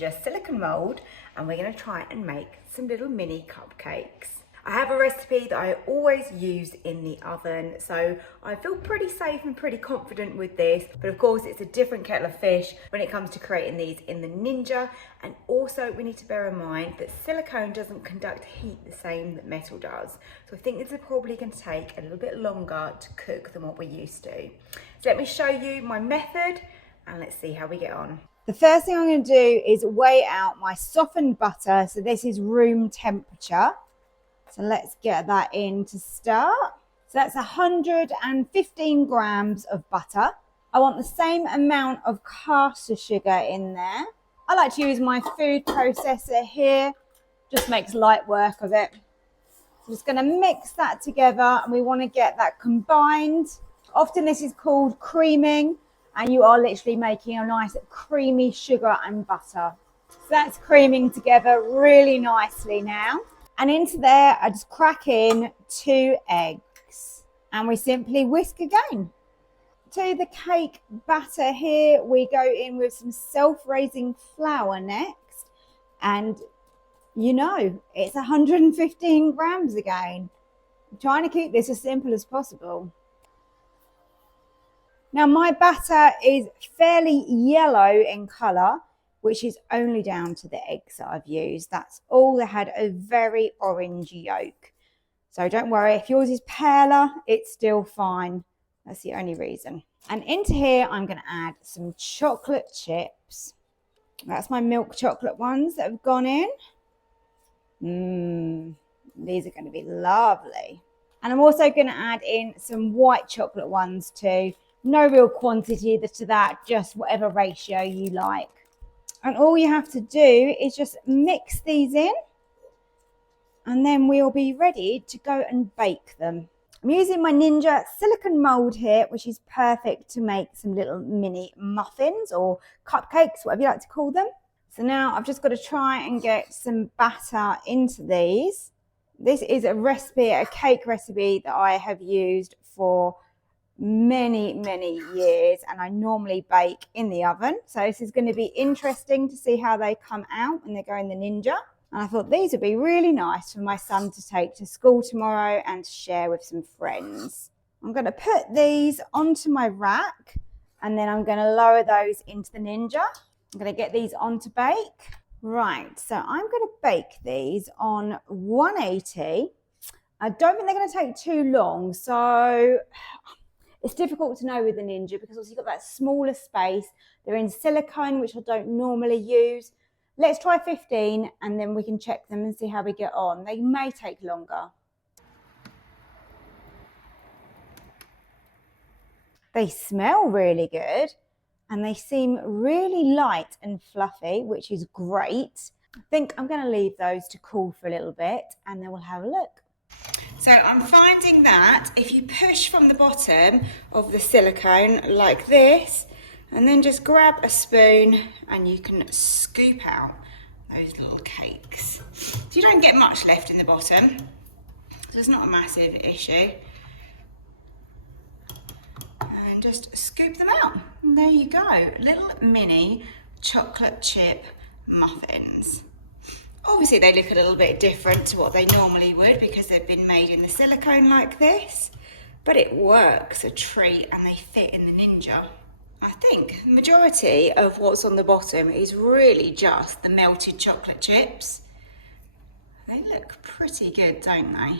Ninja Silicone mould, and we're going to try and make some little mini cupcakes. I have a recipe that I always use in the oven, so I feel pretty safe and pretty confident with this. But of course, it's a different kettle of fish when it comes to creating these in the Ninja. And also, we need to bear in mind that silicone doesn't conduct heat the same that metal does. So I think this is probably going to take a little bit longer to cook than what we're used to. So let me show you my method and let's see how we get on. The first thing I'm going to do is weigh out my softened butter. So this is room temperature. So let's get that in to start. So that's 115 grams of butter. I want the same amount of caster sugar in there. I like to use my food processor here. Just makes light work of it. I'm just going to mix that together and we want to get that combined. Often this is called creaming and you are literally making a nice creamy sugar and butter. So that's creaming together really nicely now. And into there, I just crack in 2 eggs and we simply whisk again. To the cake batter here, we go in with some self-raising flour next. And you know, it's 115 grams again. I'm trying to keep this as simple as possible. Now my batter is fairly yellow in colour, which is only down to the eggs that I've used. That's all. They had a very orange yolk. So don't worry, if yours is paler, it's still fine. That's the only reason. And into here, I'm going to add some chocolate chips. That's my milk chocolate ones that have gone in. These are going to be lovely. And I'm also going to add in some white chocolate ones too. No real quantity to that, just whatever ratio you like. And all you have to do is just mix these in and then we'll be ready to go and bake them. I'm using my Ninja Silicone mould here, which is perfect to make some little mini muffins or cupcakes, whatever you like to call them. So now I've just got to try and get some batter into these. This is a recipe, a cake recipe that I have used for many years, and I normally bake in the oven. So this is going to be interesting to see how they come out when they go in the Ninja. And I thought these would be really nice for my son to take to school tomorrow and to share with some friends. I'm going to put these onto my rack and then I'm going to lower those into the Ninja. I'm going to get these on to bake. Right, so I'm going to bake these on 180. I don't think they're going to take too long, so it's difficult to know with the Ninja because obviously you've got that smaller space. They're in silicone, which I don't normally use. Let's try 15 and then we can check them and see how we get on. They may take longer. They smell really good and they seem really light and fluffy, which is great. I think I'm going to leave those to cool for a little bit and then we'll have a look. So I'm finding that if you push from the bottom of the silicone like this, and then just grab a spoon and you can scoop out those little cakes. So you don't get much left in the bottom, so it's not a massive issue. And just scoop them out. And there you go, little mini chocolate chip muffins. Obviously they look a little bit different to what they normally would because they've been made in the silicone like this, but it works a treat and they fit in the Ninja. I think the majority of what's on the bottom is really just the melted chocolate chips. They look pretty good, don't they?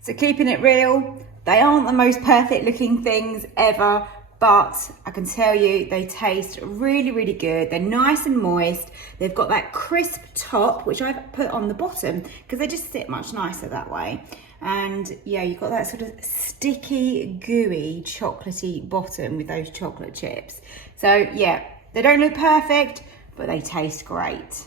So keeping it real, they aren't the most perfect looking things ever, but I can tell you they taste really good. They're nice and moist. They've got that crisp top, which I've put on the bottom because they just sit much nicer that way. And yeah, you've got that sort of sticky, gooey, chocolatey bottom with those chocolate chips. So yeah, they don't look perfect, but they taste great.